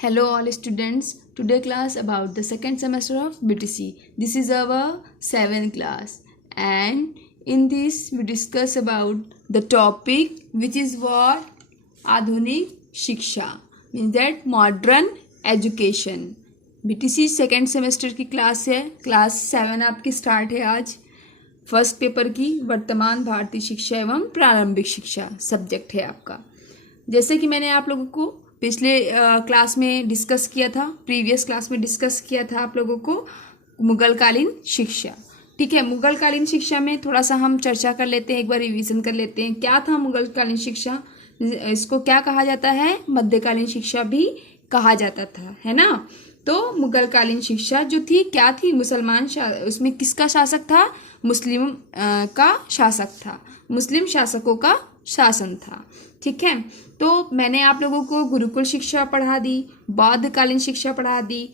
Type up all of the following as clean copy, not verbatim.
Hello all students. Today class about the second semester of BTC. This is our 7th class and in this we discuss about the topic which is what आधुनिक शिक्षा means that modern education. BTC second semester की class है. Class 7 आपकी start है आज. First paper की वर्तमान भारतीय शिक्षा एवं प्रारंभिक शिक्षा सब्जेक्ट है आपका. जैसे कि मैंने आप लोगों को पिछले क्लास में डिस्कस किया था, प्रीवियस क्लास में डिस्कस किया था आप लोगों को मुगलकालीन शिक्षा. ठीक है, मुगलकालीन शिक्षा में थोड़ा सा हम चर्चा कर लेते हैं, एक बार रिवीजन कर लेते हैं. क्या था मुगलकालीन शिक्षा? इसको क्या कहा जाता है? मध्यकालीन शिक्षा भी कहा जाता था, है ना. तो मुगलकालीन शिक्षा जो थी क्या थी? मुसलमान उसमें किसका शासक था? मुस्लिम का शासक था, मुस्लिम शासकों का शासन था. ठीक है, तो मैंने आप लोगों को गुरुकुल शिक्षा पढ़ा दी, बौद्धकालीन शिक्षा पढ़ा दी,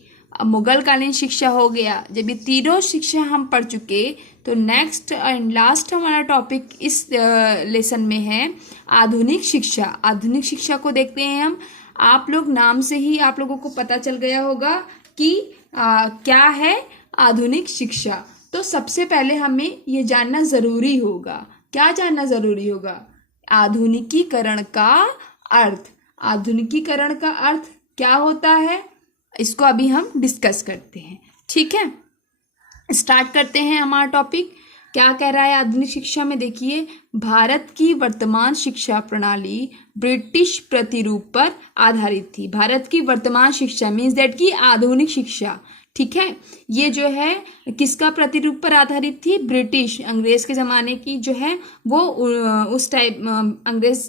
मुगलकालीन शिक्षा हो गया. जब ये तीनों शिक्षा हम पढ़ चुके तो नेक्स्ट एंड लास्ट हमारा टॉपिक इस लेसन में है आधुनिक शिक्षा. आधुनिक शिक्षा को देखते हैं हम. आप लोग नाम से ही आप लोगों को पता चल गया होगा कि क्या है आधुनिक शिक्षा. तो सबसे पहले हमें ये जानना ज़रूरी होगा. क्या जानना ज़रूरी होगा? आधुनिकीकरण का अर्थ. आधुनिकीकरण का अर्थ क्या होता है इसको अभी हम डिस्कस करते हैं. ठीक है, स्टार्ट करते हैं हमारा टॉपिक. क्या कह रहा है आधुनिक शिक्षा में? देखिए, भारत की वर्तमान शिक्षा प्रणाली ब्रिटिश प्रतिरूप पर आधारित थी. भारत की वर्तमान शिक्षा मीन्स दैट की आधुनिक शिक्षा, ठीक है, ये जो है किसका प्रतिरूप पर आधारित थी? ब्रिटिश, अंग्रेज के ज़माने की जो है वो उस टाइप अंग्रेज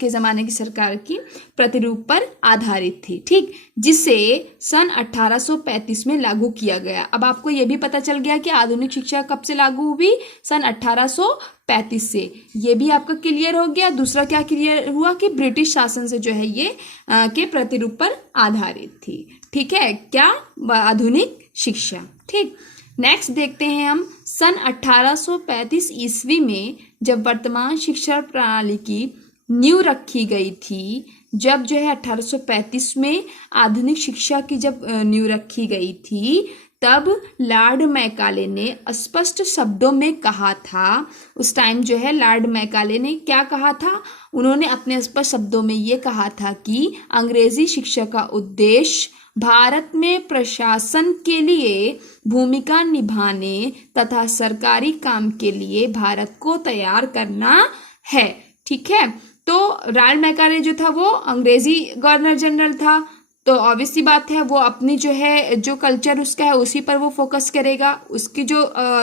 के ज़माने की सरकार की प्रतिरूप पर आधारित थी. ठीक, जिसे सन 1835 में लागू किया गया. अब आपको ये भी पता चल गया कि आधुनिक शिक्षा कब से लागू हुई? सन 1835 से. ये भी आपका क्लियर हो गया. दूसरा क्या क्लियर हुआ कि ब्रिटिश शासन से जो है ये के प्रतिरूप पर आधारित थी. ठीक है, क्या? आधुनिक शिक्षा. ठीक, नेक्स्ट देखते हैं हम. सन 1835 ईस्वी में जब वर्तमान शिक्षा प्रणाली की नींव रखी गई थी, जब जो है 1835 में आधुनिक शिक्षा की जब नींव रखी गई थी, तब लॉर्ड मैकाले ने स्पष्ट शब्दों में कहा था. उस टाइम जो है लॉर्ड मैकाले ने क्या कहा था? उन्होंने अपने स्पष्ट शब्दों में ये कहा था कि अंग्रेजी शिक्षा का उद्देश्य भारत में प्रशासन के लिए भूमिका निभाने तथा सरकारी काम के लिए भारत को तैयार करना है. ठीक है, तो लॉर्ड मैकाले जो था वो अंग्रेजी गवर्नर जनरल था, तो ऑब्वियस सी बात है वो अपनी जो है जो कल्चर उसका है उसी पर वो फोकस करेगा. उसकी जो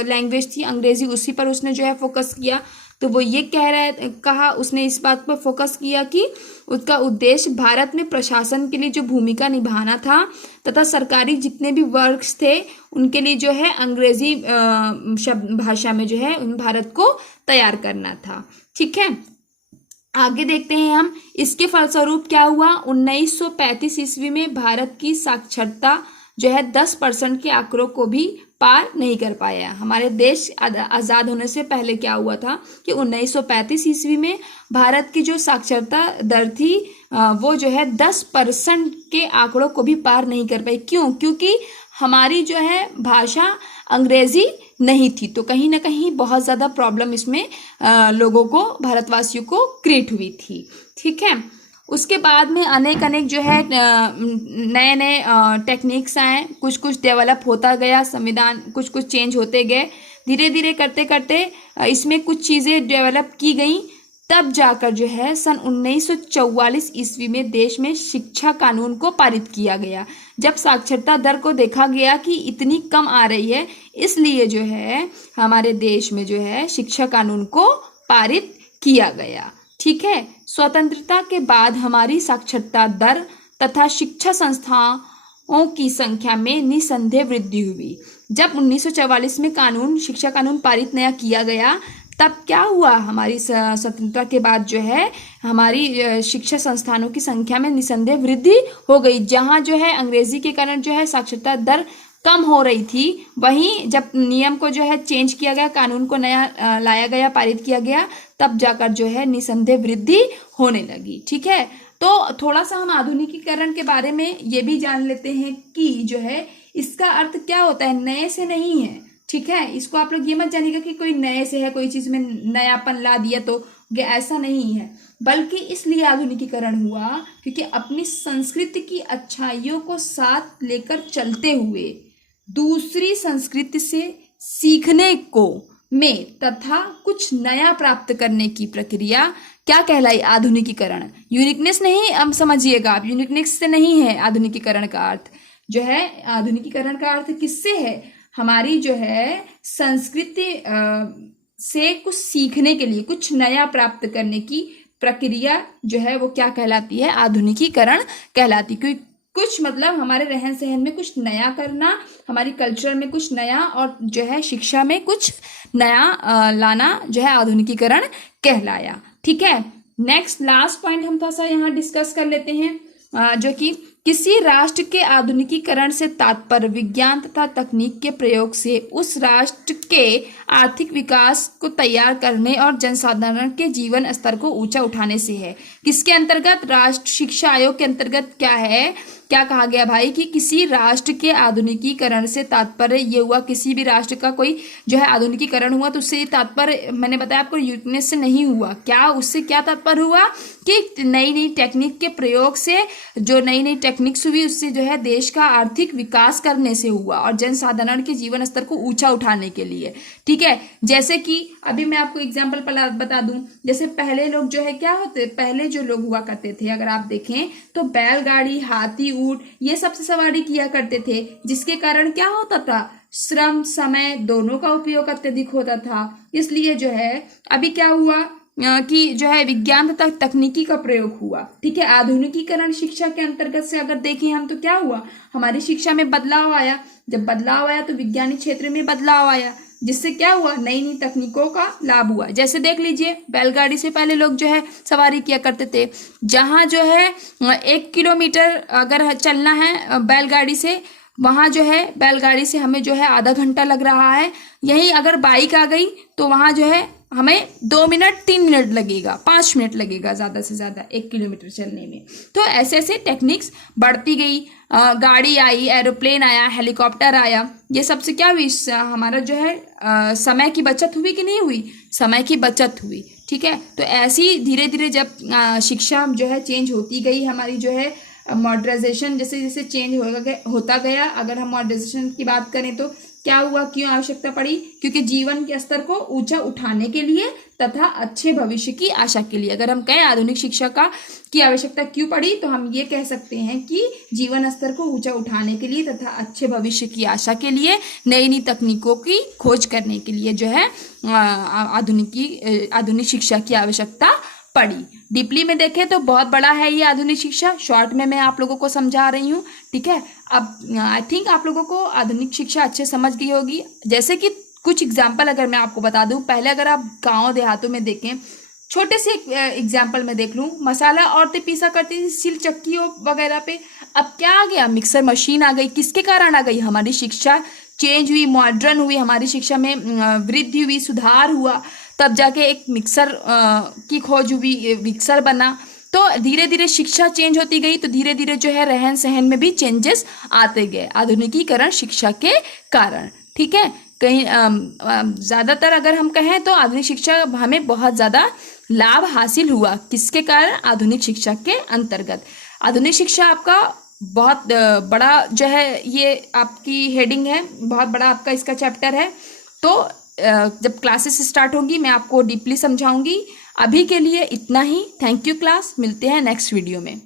लैंग्वेज थी अंग्रेजी, उसी पर उसने जो है फोकस किया. तो वो ये कहा उसने इस बात पर फोकस किया कि उसका उद्देश्य भारत में प्रशासन के लिए जो भूमिका निभाना था तथा सरकारी जितने भी वर्क्स थे उनके लिए जो है अंग्रेजी भाषा में जो है उन भारत को तैयार करना था. ठीक है, आगे देखते हैं हम. इसके फलस्वरूप क्या हुआ? 1935 ईस्वी में भारत की साक्षरता जो है 10% के आंकड़ों को भी पार नहीं कर पाया. हमारे देश आज़ाद होने से पहले क्या हुआ था कि 1935 ईस्वी में भारत की जो साक्षरता दर थी वो जो है 10% के आंकड़ों को भी पार नहीं कर पाई. क्यों? क्योंकि हमारी जो है भाषा अंग्रेजी नहीं थी. तो कहीं ना कहीं बहुत ज़्यादा प्रॉब्लम इसमें लोगों को, भारतवासियों को क्रिएट हुई थी. ठीक है, उसके बाद में अनेक जो है नए नए टेक्निक्स आए, कुछ डेवलप होता गया, संविधान कुछ चेंज होते गए. धीरे धीरे करते करते इसमें कुछ चीज़ें डेवलप की गई. तब जाकर जो है सन 1944 ईस्वी में देश में शिक्षा कानून को पारित किया गया. जब साक्षरता दर को देखा गया कि इतनी कम आ रही है, इसलिए जो है हमारे देश में जो है शिक्षा कानून को पारित किया गया. ठीक है, स्वतंत्रता के बाद हमारी साक्षरता दर तथा शिक्षा संस्थाओं की संख्या में निसंदेह वृद्धि हुई. जब 1944 में शिक्षा कानून पारित नया किया गया, तब क्या हुआ? हमारी स्वतंत्रता के बाद जो है हमारी शिक्षा संस्थानों की संख्या में निसंदेह वृद्धि हो गई. जहाँ जो है अंग्रेजी के कारण जो है साक्षरता दर कम हो रही थी, वहीं जब नियम को जो है चेंज किया गया, कानून को नया लाया गया, पारित किया गया, तब जाकर जो है निसंदेह वृद्धि होने लगी. ठीक है, तो थोड़ा सा हम आधुनिकीकरण के बारे में ये भी जान लेते हैं कि जो है इसका अर्थ क्या होता है, नए से नहीं है, ठीक है। इसको आप लोग ये मत जानिएगा कि कोई नए से है, कोई चीज में नयापन ला दिया तो ये ऐसा नहीं है, बल्कि इसलिए आधुनिकीकरण हुआ क्योंकि अपनी संस्कृति की अच्छाइयों को साथ लेकर चलते हुए दूसरी संस्कृति से सीखने को में तथा कुछ नया प्राप्त करने की प्रक्रिया क्या कहलाई, आधुनिकीकरण। यूनिकनेस नहीं, अब समझिएगा आप, यूनिकनेस से नहीं है आधुनिकीकरण का अर्थ जो है, आधुनिकीकरण का अर्थ किससे है, हमारी जो है संस्कृति से कुछ सीखने के लिए, कुछ नया प्राप्त करने की प्रक्रिया जो है वो क्या कहलाती है, आधुनिकीकरण कहलाती। क्योंकि कुछ मतलब हमारे रहन सहन में कुछ नया करना, हमारी कल्चर में कुछ नया, और जो है शिक्षा में कुछ नया लाना जो है आधुनिकीकरण कहलाया, ठीक है। नेक्स्ट लास्ट पॉइंट हम थोड़ा सा यहाँ डिस्कस कर लेते हैं, जो कि किसी राष्ट्र के आधुनिकीकरण से तात्पर्य विज्ञान तथा तकनीक के प्रयोग से उस राष्ट्र के आर्थिक विकास को तैयार करने और जनसाधारण के जीवन स्तर को ऊंचा उठाने से है। किसके अंतर्गत, राष्ट्र शिक्षा आयोग के अंतर्गत क्या है, क्या कहा गया भाई कि किसी राष्ट्र के आधुनिकीकरण से तात्पर्य ये हुआ, किसी भी राष्ट्र का कोई जो है आधुनिकीकरण हुआ तो उससे तात्पर्य मैंने बताया आपको यूनिकनेस से नहीं हुआ, क्या उससे क्या तात्पर्य हुआ कि नई नई टेक्निक के प्रयोग से, जो नई नई टेक्निक्स हुई उससे जो है देश का आर्थिक विकास करने से हुआ और जनसाधारण के जीवन स्तर को ऊंचा उठाने के लिए, ठीक है। जैसे कि अभी मैं आपको एग्जाम्पल बता दूं, जैसे पहले लोग जो है क्या होते, पहले जो लोग हुआ करते थे अगर आप देखें तो बैलगाड़ी, हाथी, ऊंट ये सबसे सवारी किया करते थे, जिसके कारण क्या होता था, श्रम समय दोनों का उपयोग अत्यधिक होता था। इसलिए जो है अभी क्या हुआ कि जो है विज्ञान तथा तकनीकी का प्रयोग हुआ, ठीक है। आधुनिकीकरण शिक्षा के अंतर्गत से अगर देखें हम तो क्या हुआ, हमारी शिक्षा में बदलाव आया, जब बदलाव आया तो वैज्ञानिक क्षेत्र में बदलाव आया, जिससे क्या हुआ, नई नई तकनीकों का लाभ हुआ। जैसे देख लीजिए बैलगाड़ी से पहले लोग जो है सवारी किया करते थे, जहां जो है 1 किलोमीटर अगर चलना है बैलगाड़ी से, वहां जो है बैलगाड़ी से हमें जो है आधा घंटा लग रहा है, यही अगर बाइक आ गई तो वहां जो है हमें 2 मिनट 3 मिनट लगेगा, 5 मिनट लगेगा ज्यादा से ज्यादा 1 किलोमीटर चलने में। तो ऐसे ऐसे टेक्निक्स बढ़ती गई, गाड़ी आई, एरोप्लेन आया, हेलीकॉप्टर आया, ये सबसे क्या हुई, हमारा जो है समय की बचत हुई कि नहीं हुई, समय की बचत हुई, ठीक है। तो ऐसी धीरे धीरे जब शिक्षा जो है चेंज होती गई, हमारी जो है मॉडर्नाइजेशन जैसे जैसे चेंज होता गया, अगर हम मॉडर्नाइजेशन की बात करें तो क्या हुआ, क्यों आवश्यकता पड़ी, क्योंकि जीवन के स्तर को ऊंचा उठाने के लिए तथा अच्छे भविष्य की आशा के लिए। अगर हम कहें आधुनिक शिक्षा की आवश्यकता क्यों पड़ी, तो हम ये कह सकते हैं कि जीवन स्तर को ऊंचा उठाने के लिए तथा अच्छे भविष्य की आशा के लिए, नई नई तकनीकों की खोज करने के लिए जो है आधुनिक शिक्षा की आवश्यकता पड़ी। डीपली में देखें तो बहुत बड़ा है ये आधुनिक शिक्षा, शॉर्ट में मैं आप लोगों को समझा रही हूँ, ठीक है। अब आई थिंक आप लोगों को आधुनिक शिक्षा अच्छे समझ गई होगी। जैसे कि कुछ एग्जाम्पल अगर मैं आपको बता दूं, पहले अगर आप गाँव देहातों में देखें, छोटे से एग्जाम्पल में देख लूँ, मसाला औरतें पीसा करती थी सिल चक्कियों वगैरह पे, अब क्या आ गया, मिक्सर मशीन आ गई। किसके कारण आ गई, हमारी शिक्षा चेंज हुई, मॉडर्न हुई, हमारी शिक्षा में वृद्धि हुई, सुधार हुआ, तब जाके एक मिक्सर की खोज हुई, मिक्सर बना। तो धीरे धीरे शिक्षा चेंज होती गई, तो धीरे धीरे जो है रहन सहन में भी चेंजेस आते गए आधुनिकीकरण शिक्षा के कारण, ठीक है। कहीं ज़्यादातर अगर हम कहें तो आधुनिक शिक्षा हमें बहुत ज़्यादा लाभ हासिल हुआ, किसके कारण, आधुनिक शिक्षा के अंतर्गत। आधुनिक शिक्षा आपका बहुत बड़ा जो है ये आपकी हेडिंग है, बहुत बड़ा आपका इसका चैप्टर है। तो जब क्लासेस स्टार्ट होंगी मैं आपको डीपली समझाऊंगी। अभी के लिए इतना ही, थैंक यू क्लास, मिलते हैं नेक्स्ट वीडियो में।